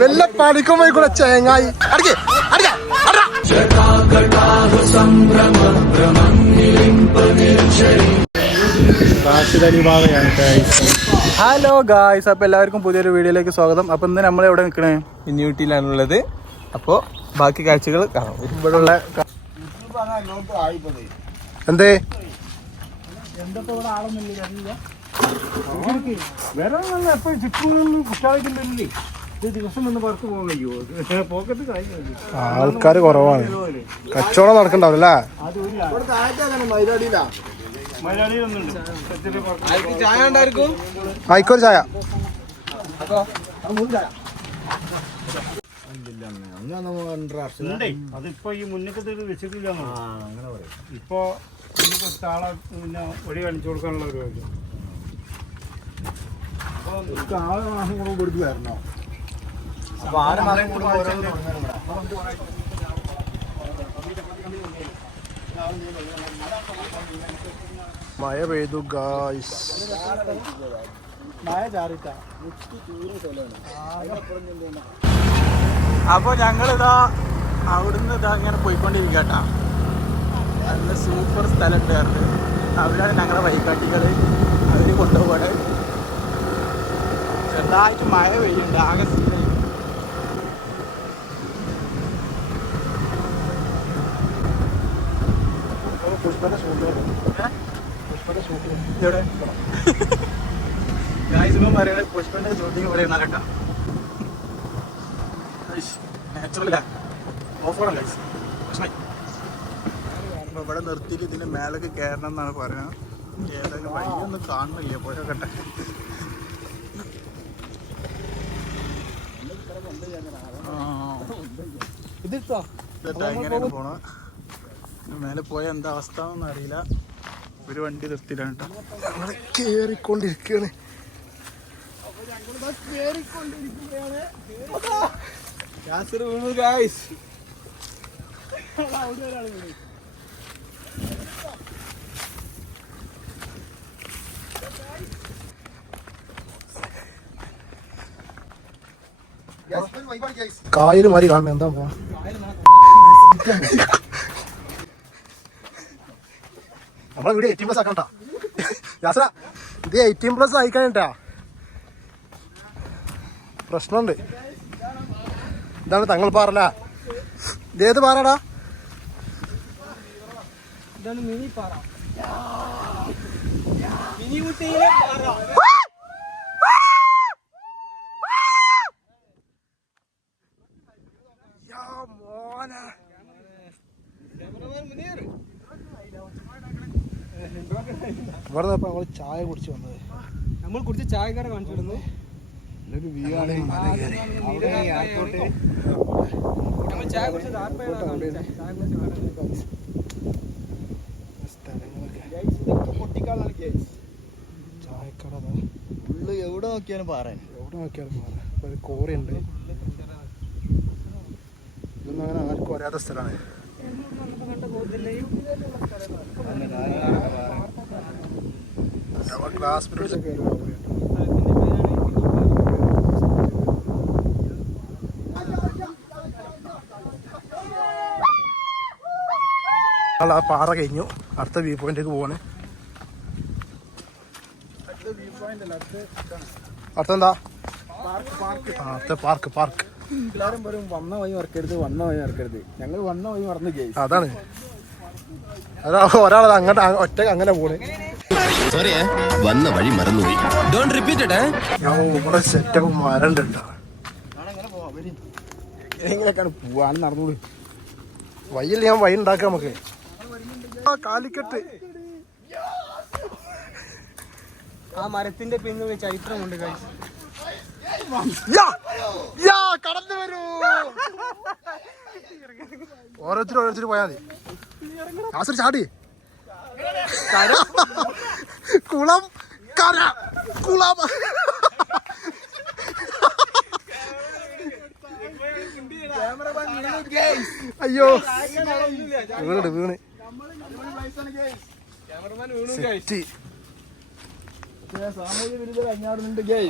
വല്ല പണിക്കും പോയി കൂടെ ചേങ്ങായി. അടിക്കേ അടിക്കാ ഹലോ ഗായ്സ് അപ്പൊ എല്ലാവർക്കും പുതിയൊരു വീഡിയോയിലേക്ക് സ്വാഗതം. അപ്പൊ ഇന്ന് നമ്മൾ എവിടെ നിൽക്കണേ ന്യൂട്ടിലാണുള്ളത് അപ്പോ ബാക്കി കാഴ്ചകൾ കാണാം. ഇവിടെ പോക്കറ്റ് എന്തേ ആൾക്കാര് കുറവാണ്. കച്ചവടം നടക്കണ്ടാവില്ല ചായ അതിപ്പോ ഈ മുന്നേക്കത്ത് വെച്ചിട്ടില്ല ഇപ്പോ ആളെ പിന്നെ വഴി കാണിച്ചു കൊടുക്കാനുള്ള ഒരു ആളെ മാസം കൂടെ കൊടുത്തു തരണോ മഴ പെയ്തു ഗായ്സ് അപ്പൊ ഞങ്ങളിതാ അവിടുന്ന് ഇതാ ഇങ്ങനെ പോയിക്കൊണ്ടിരിക്കട്ടാ നല്ല സൂപ്പർ സ്ഥലമുണ്ട് പറഞ്ഞത് അവരാണ് ഞങ്ങളുടെ വൈകാട്ടികൾ അവർ കൊണ്ടുപോകണേ ചെറുതായിട്ട് മഴ പെയ്യുന്നുണ്ട്. ആകെ പുഷ്പന്റെ പറയുന്ന കേട്ടോ. നാച്ചുറലാ ഇവിടെ നിർത്തിയിട്ട് ഇതിന് മേലേക്ക് കയറണം എന്നാണ് പറയുന്നത്. ഏതായാലും വഴിയൊന്നും കാണുന്നില്ല. പോയൊക്കെ ഇങ്ങനെ പോണ മേലെ പോയ എന്താ അവസ്ഥ എന്നൊന്നും അറിയില്ല. ഒരു വണ്ടി നിർത്തിയിലാണ് കേട്ടോ. ഗൈസ് കായൽ മാറി കാണണം എന്താ പോവാ? നമ്മളെ വീട് എയ്റ്റീൻ പ്ലസ് ആക്കണ്ട യാസ്ര ഇത് എയ്റ്റീൻ പ്ലസ് ആയിക്കാണ്ടാ പ്രശ്നമുണ്ട്. ഇതാണ് തങ്ങൾ പാറല ഇതേത് പാറടാ? ഇതാണ് മിനി പാറ. മിനി കുട്ടിയിലെ പാറ. ഇവിടെ നിന്ന് ഞങ്ങൾ ചായ കുടിച്ച് വന്നത്. നമ്മൾ കുടിച്ച് ചായക്കാരെ കാണിച്ചു വിടുന്നു നല്ലൊരു വ്യൂ ആണ് ഈ മല കയറി നമ്മൾ ചായ കുടിച്ചത് ആർപ്പയാണ് കാണിച്ചത്. ചായ കുടിച്ച സ്ഥലങ്ങളൊക്കെ. പൊട്ടിക്കാളാണ് കേസ് ചായക്കട ദാ. ഫുള്ള് എവിടെ നോക്കിയാലും പാറ എവിടെ നോക്കിയാലും പാറ? കോറിയുണ്ട് ഇതൊന്നും അങ്ങനെ ആർക്കും അറിയാത്ത സ്ഥലമാണ്. ആ പാറ കഴിഞ്ഞു. അടുത്ത വ്യൂ പോയിന്റിലേക്ക് പോവാണ്. അടുത്തെന്താ? അടുത്ത പാർക്ക് പാർക്ക്. എല്ലാവരും പറയും വന്ന വഴി മറക്കരുത് വന്ന വഴി മറക്കരുത്. ഞങ്ങൾ വന്ന വഴി മറന്നു കേസ് അതാണ്. അതാ ഒരാളത് അങ്ങോട്ട് ഒറ്റ അങ്ങനെ പോണ്. സോറി വന്ന വഴി മറന്നുപോയി. ഡോണ്ട് റിപ്പീറ്റ് ഞാൻ ഇവിടെ സെറ്റപ്പ് മരണ്ട് കേട്ടോ എങ്ങനെയൊക്കെയാണ് പോവാണ് നടന്നോളൂ ഞാൻ വഴി ഉണ്ടാക്കാം നമുക്ക്. ആ കാലിക്കട്ട് ആ മരത്തിന്റെ പിന്നിൽ ചരിത്രമുണ്ട് guys. കടന്നു വരൂ. ഓരോരുത്തർ ഓരോരുത്തർ പോയാ മതി. ആസർ ചാടി. കുളം കര കുളം. അയ്യോ. വീണ് വീണ്. സെറ്റ്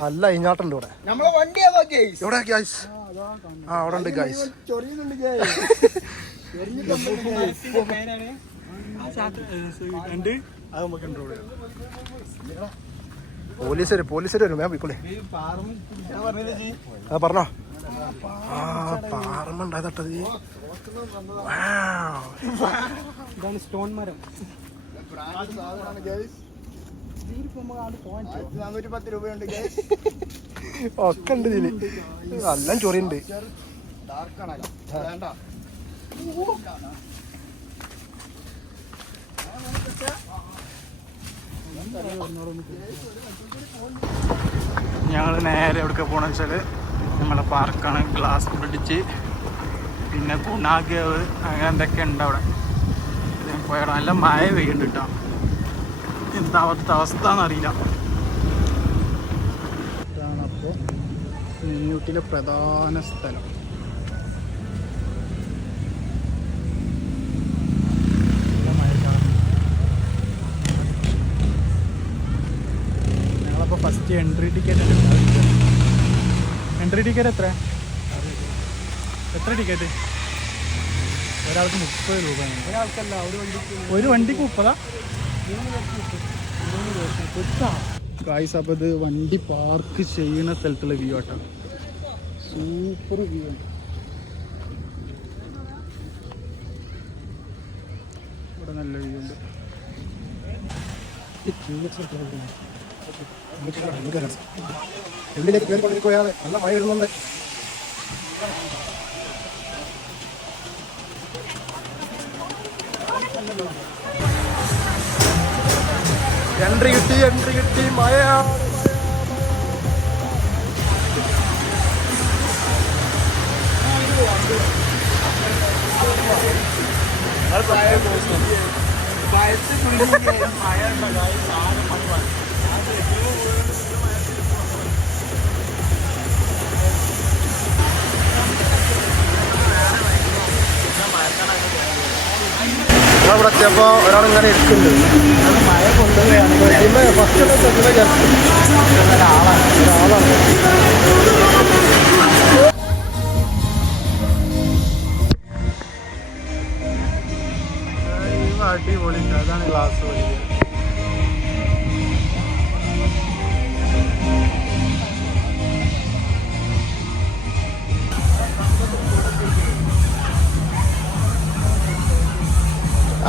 അല്ല ഇഞ്ഞാട്ടുണ്ട് ഇവിടെ. നമ്മളെ വണ്ടി ഏതാ ഗേസ് ആ അവിടെ ഉണ്ട് ഗൈസ് ചൊറിയുന്നുണ്ട് ഗേസ് ഉണ്ട് അത് നമുക്ക് കൺട്രോൾ പോലീസ് വരും പോലീസ് വരും. വേഗം പോയിക്കോളെ. ഞാൻ പറഞ്ഞില്ലേ ആ പറഞ്ഞോ. ആ ഉണ്ടായതട്ടത്. ഇതാണ് സ്റ്റോൺ മരം. ഒക്കെ ഉണ്ട് ഇതിൽ. എല്ലാം ചൊറിയുണ്ട്. ഞങ്ങൾ നേരെ എവിടെ പോകണമെന്ന് വെച്ചാൽ നമ്മളെ പാർക്കാണ്. ഗ്ലാസ് ബ്രിഡ്ജ് പിന്നെ ഗുണാഗേവ് അങ്ങനെ എന്തൊക്കെ ഉണ്ട് അവിടെ പോയാൽ നല്ല മഴ പെയ്യുന്നുണ്ട് കേട്ടോ എന്താ അവിടുത്തെ അവസ്ഥ എന്നറിയില്ല ഇതാണ് അപ്പോൾ മിനിയൂട്ടിലെ പ്രധാന സ്ഥലം. ഞങ്ങളപ്പോൾ first entry ticket entry ticket എത്ര? എത്ര ടിക്കറ്റ് ഒരാൾക്ക് മുപ്പത് രൂപയാണ്. ഒരാൾക്കല്ല ഒരു വണ്ടിക്ക് ഒരു വണ്ടിക്ക് മുപ്പതാ? ഗായ്സ് അപ്പോൾ ഇത് വണ്ടി പാർക്ക് ചെയ്യുന്ന സ്ഥലത്തുള്ള വ്യൂ ആട്ടോ. സൂപ്പർ വ്യൂ ആണ്. ഇവിടെ നല്ല വ്യൂ ഉണ്ട്. നല്ല മഴ ഇടുന്നുണ്ട് എൻട്രി കിട്ടി എൻട്രി കിട്ടി മഴയാണ് ഇവിടെ എത്തിയപ്പോ ഒരാളിങ്ങനെ ഇരിക്കുന്നുണ്ട്. മഴ ഫസ്റ്റ് ഒരാളാണ് ഒരാളാണ് അടിപൊളി അതാണ് ക്ലാസ് പഠിക്കുക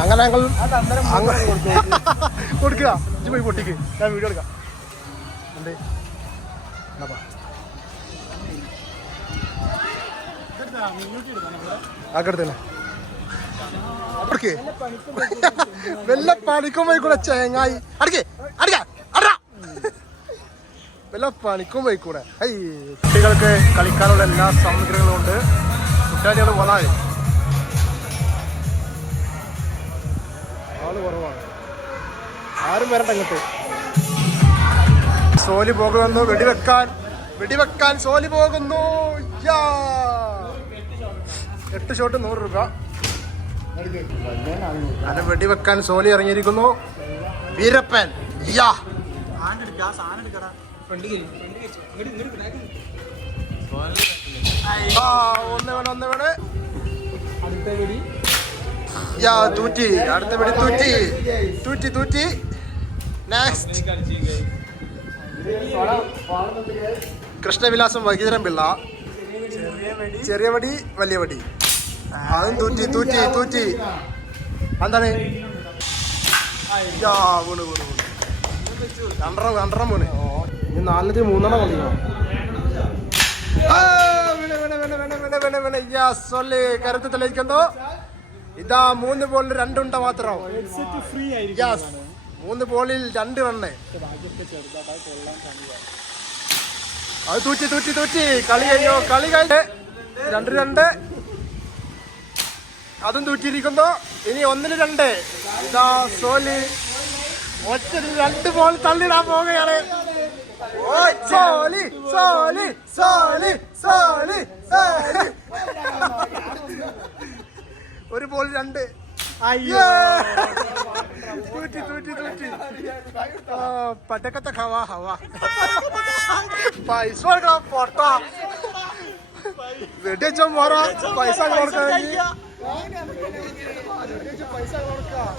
അങ്ങനെ ഞങ്ങൾ കൊടുക്കുക. ഇജ്ജ് പോയി പൊട്ടിക്ക്. ഞാൻ വീഡിയോ എടുക്കാം. എന്തേ? എന്നാ ആക്കെടുത്തന്നെ. വല്ല പണിക്കും പോയിക്കൂടെ ചേങ്ങായി. അടിക്കേ. അടക്ക. അടാ വല്ല പണിക്കും പോയിക്കൂടെ ഐ കുട്ടികൾക്ക് കളിക്കാനുള്ള എല്ലാ സാമഗ്രികളും ഉണ്ട്. കുട്ടികളുടെ വളരെ ആൾ കുറവാണ്. ആരും വരണ്ട അങ്ങോട്ട് സോലി പോകുന്നു വെടിവെക്കാൻ വെടിവെക്കാൻ സോലി പോകുന്നു. എട്ട് ഷോട്ട് നൂറ് രൂപ. അത് വെടിവെക്കാൻ സോലി ഇറങ്ങിയിരിക്കുന്നു. വീരപ്പൻ. യാ. ഒന്ന് വേണം ഒന്ന് വേണം. യാ തൂറ്റി. അടുത്ത വെടി തൂറ്റി. തൂറ്റി തൂറ്റി. കൃഷ്ണവിലാസം വൈകുന്നേരം പിള്ള. ചെറിയ വടി വലിയ വടി. അതും തൂറ്റി തൂറ്റി തൂറ്റി. എന്താണ്? വീണ് വീണ് വീണ് രണ്ടര രണ്ടര മൂന്ന് ഇനി നാലിനത്തി മൂന്നെണ്ണം കളിക്കണം. കരുത്ത് തെളിയിക്കുന്നു. ഇതാ മൂന്ന് ബോളിൽ രണ്ടുണ്ട മാത്രം. യെസ് മൂന്ന് ബോളിൽ രണ്ട് റണ്ണ്. അത് തൂറ്റി തൂറ്റി തൂറ്റി. കളി കഴിഞ്ഞോ? കളി കഴിഞ്ഞ് രണ്ട് രണ്ട്. അതും തൂറ്റിയിരിക്കുന്നു. ഇനി ഒന്നിന് രണ്ട്. ഇതാ സോലി. ഒറ്റ രണ്ട് ബോൾ തള്ളിടാൻ പോവുകയാണ്. സോലി സോലി സോലി സോലി. ഒരു ബോൾ രണ്ട്. അയ്യോ തൂറ്റി തൂറ്റി തൂറ്റി ആ, പടക്കത്തെ ഹവാ ഹവാ പൈസ കൊടുക്കണം പൊട്ട വെടിവെച്ച മോറ പൈസ കൊടുക്കണമെങ്കിൽ പൈസ കൊടുക്കാം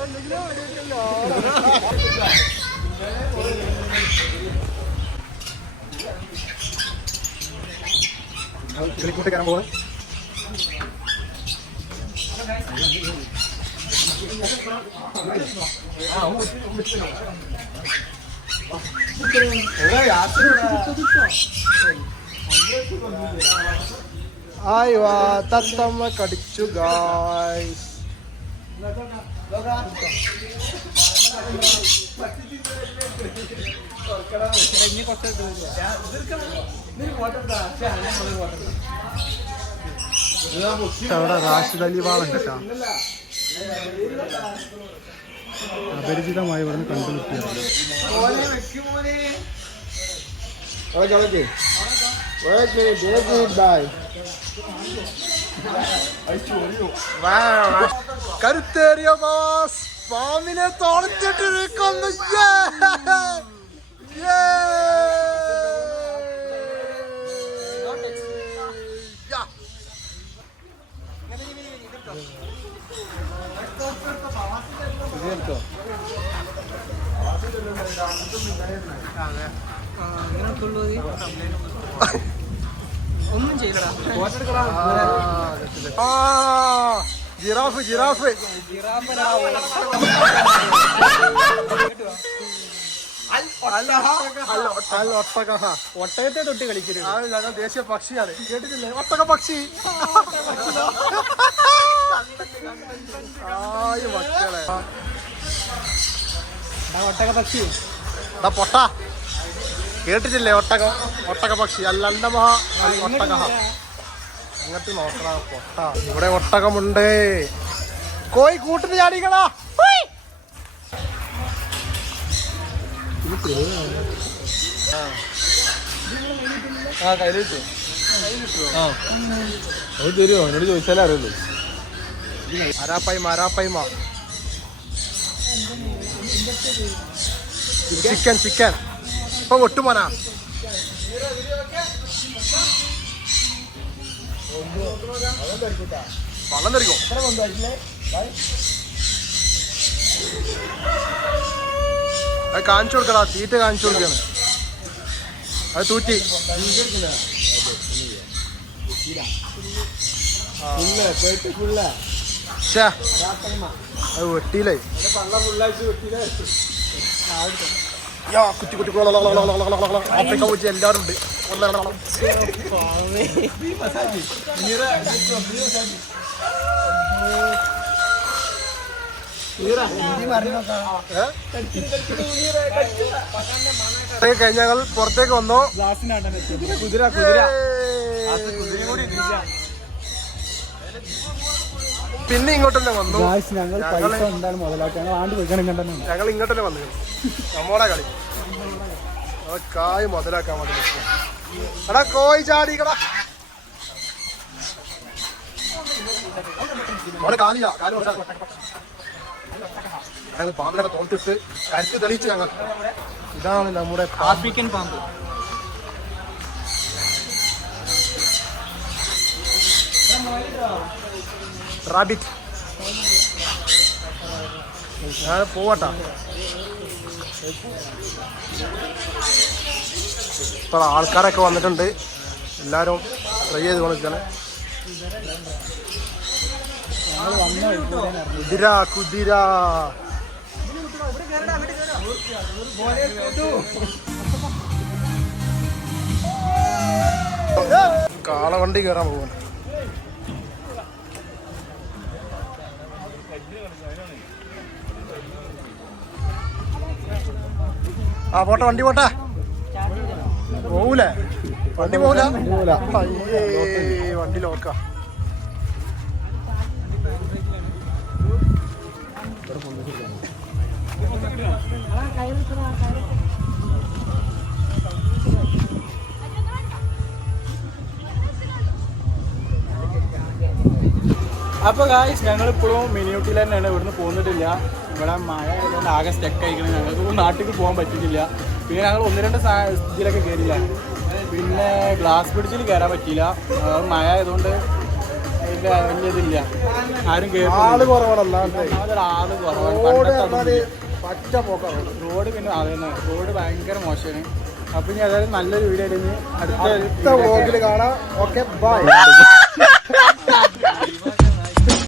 കിളിക്കൂട്ടി കയറാൻ പോവാ ആയിവാ തത്തമ്മ കടിച്ചു ഗായ്സ് അവിടെ റാഷിദ് അലി വാളുണ്ട് കേട്ടാ അപരിചിതമായി ഇവിടുന്ന് കണ്ടുപിടിക്കുകയാണ് കരുത്തേറിയ ബാസ് പാമ്പിനെ തോളത്തിട്ടിരിക്കുന്നു ഒന്നും ചെയ്യലടാ ജിറാഫ് ജിറാഫ്. ഒട്ടകത്തെ തൊട്ട് കളിക്കരുത് ആ ഞങ്ങൾ ദേശീയ പക്ഷിയാണ്. കേട്ടിട്ടില്ലേ? ഒട്ടക പക്ഷി. ആയി മക്കളെ ഒട്ടക പക്ഷി. പൊട്ട. കേട്ടിട്ടില്ലേ ഒട്ടക? ഒട്ടക പക്ഷി. അല്ലല്ല മഹാ. ഒട്ടക. അങ്ങോട്ട് നോക്കണ പൊട്ട. ഇവിടെ ഒട്ടകമുണ്ട്. കോയി കൂട്ടിന് ചാടിക്കടാ. ആ കയ്യിലിട്ടു. അത് തരുമോ എന്നോട് ചോദിച്ചാലേ അറിയുള്ളൂ. Arapaima arapaima chicken chicken. ഇപ്പൊ ഒട്ടുമോനാ വള്ളം തെറിക്കും അത് കാണിച്ചു കൊടുക്കടാ തീറ്റ കാണിച്ചു കൊടുക്കാണ്. അത് തൂറ്റി. ശ്ശേ. അത് വെട്ടിയില്ലേ? യാ, കുത്തി. ആഫ്രിക്ക പൂച്ച എല്ലാവരും ഉണ്ട്. കഴിഞ്ഞ ഞങ്ങൾ പുറത്തേക്ക് വന്നു. കുതിര കുതിര. പിന്നെ ഇങ്ങോട്ട് തന്നെ വന്നു ഞങ്ങൾ പൈസ എന്താണ് മുതലാക്കി. ഞങ്ങൾ ആണ്ട് വെക്കണം കണ്ടെന്നു ഞങ്ങൾ ഇങ്ങോട്ട് തന്നെ വന്നു നമ്മുടെ കളി. കായ് മുതലാക്കാൻ വേണ്ടി എടാ കോയി ചാടിക്കടാ അവിടെ കാലില്ല കാൽ. ഞങ്ങൾ പാമ്പിനൊക്കെ തോട്ടിട്ട് കരുത്ത് തെളിയിച്ച് ഞങ്ങൾ. ഇതാണ് നമ്മുടെ പാമ്പ്. ആഫ്രിക്കൻ പാമ്പ്. റാബിറ്റ്. ഞാൻ പോവട്ടാ. ആൾക്കാരൊക്കെ വന്നിട്ടുണ്ട്. എല്ലാവരും ട്രൈ ചെയ്ത് കൊണ്ടിരിക്കുകയാണ് കുതിര കുതിര. കാളവണ്ടി കയറാൻ പോവാണ്. ആ പോട്ടെ വണ്ടി പോട്ടെ. പോവൂലേ? വണ്ടി പോവൂല? അയ്യേ വണ്ടി ലോക്ക. അപ്പൊ ഗായ്സ് ഞങ്ങൾ ഇപ്പോഴും മിനിയൂട്ടിൽ തന്നെയാണ്. ഇവിടുന്ന് പോന്നിട്ടില്ല. ഇവിടെ മഴ ആയതുകൊണ്ട് ആകെ സ്റ്റക്ക് ആയിക്കണം ഞങ്ങൾക്ക് നാട്ടിലേക്ക് പോകാൻ പറ്റിയിട്ടില്ല. പിന്നെ ഞങ്ങൾ ഒന്ന് രണ്ട് ഇതിലൊക്കെ കയറിയില്ല പിന്നെ ഗ്ലാസ് ബ്രിഡ്ജിൽ കയറാൻ പറ്റിയില്ല. മഴ ആയതുകൊണ്ട് വലിയതില്ല. വലിയ ഇതില്ല ആരും ആൾ കുറവാണല്ലോ ആൾ കുറവാണ്. റോഡ്. പറ്റ പോക്കാണ് പിന്നെ അതന്നെ റോഡ് ഭയങ്കര മോശമാണ് അപ്പൊ ഇനി അതായത് നല്ലൊരു വീഡിയോ അടുത്ത അടുത്ത വ്ളോഗിൽ കാണാം. Okay bye